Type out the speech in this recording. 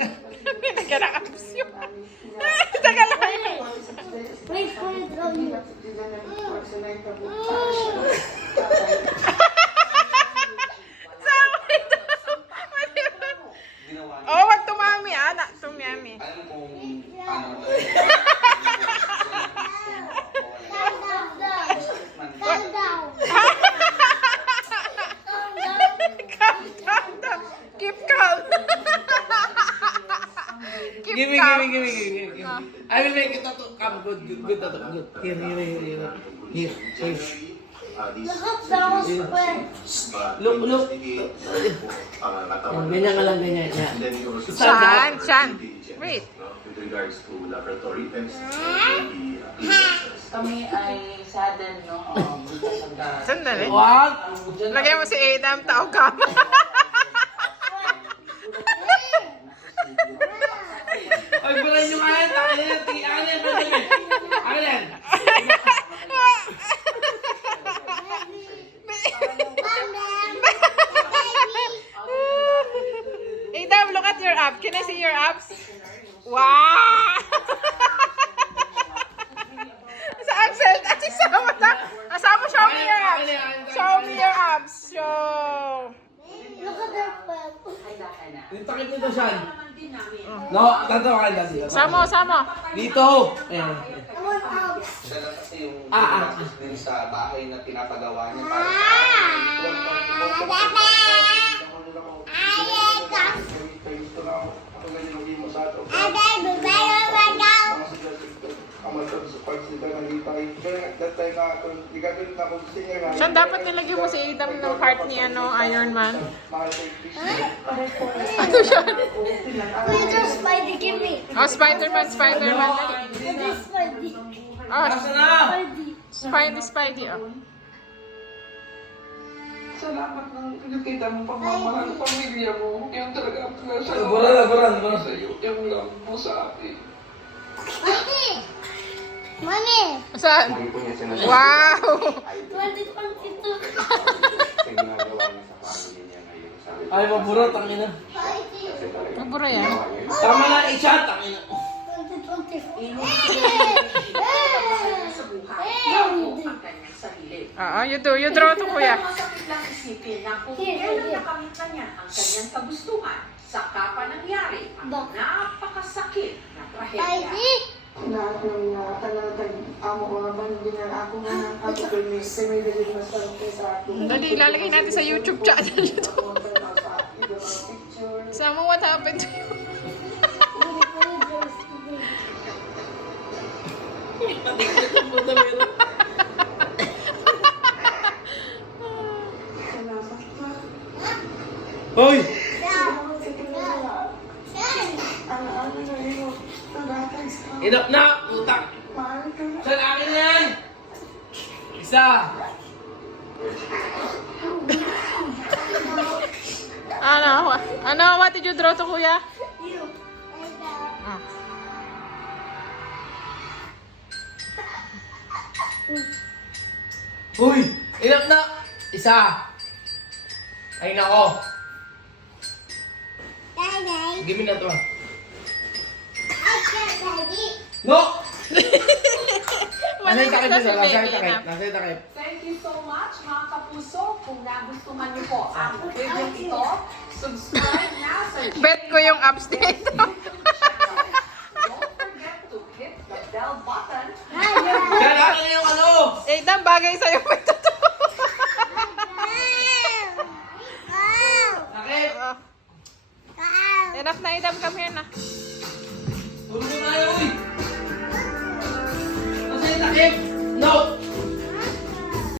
Teka lang, abs yun. Teka lang. Wait for it, Romeo. Sama ito. Oh, wag tumami, anak. Tumami. Alam kung ano. Calm down. Calm down. Keep calm. Keep Give me. calm. I will make it tattoo. Come, good tattoo. Good. Here. Look, that was square. Look. Ganyan ka lang, ganyan. Chan. Wait. With regards to laboratory tests, Kami ay saddened, no? Sandali. Wag! Lagyan mo si Adam, tao ka. Ay, bulan nyo nga yan. Akin yan. Adam, look at your abs. Can I see your abs? Wow! Sa Axel, at isama na. Asama, show me your abs. Show me your abs. Show. Look at their butt. Yung takip nito siya. No, tatawa ka dito. Sama. Dito. Ayan. I want out. Siya lang kasi yung Ah. din sa bahay na pinapagawa niya. Saan dapat nilagyan mo si Adam ng heart ni Iron Man? Ano siya? Wait, there's Spidey, give me. Oh, Spider-Man. Dali. There's Spidey. Oh, Asa na? Spidey. Oh. Salamat ng nakita mo pagmamahal ng pamilya mo. Yung talaga ang pinasa Buran. sa'yo. Yung love mo sa akin. Money. Saan? Wow! 2022. Ay, mabura, tangina. Mabura yan. Tama na, i-chat, tangina. 2024. You draw to kuya. Masakit lang isipin na kung kailan nakamit na niya ang kanyang kagustuhan, saka pa nangyari ang napakasakit na trahedya. Spidey. Lahat ng talatag amo ko nga hindi na ako nga ako may dali na sa akin. Dali, ilalagay natin sa YouTube channel ito. Sama, what happened to you? Hoy! Inap na, utak. Saan akin na yan? Isa. What did you draw to kuya? Ah. Hoy! Inap na! Isa. Ay, nako. Daddy. Give me na to. I can't, Daddy. No! Wala Nasa yung takip na nito, si nasa yung baby takip. na. Nasa yung takip. Thank you so much mga kapuso. Kung nagustuhan niyo po ang video ito, subscribe na sa Bet ko yung abs nito. YouTube channel. Don't forget to hit the bell button. Saan akin na yung ano? Adam, bagay sa'yo pa ito. Takip! Enough na, Adam. Come here na.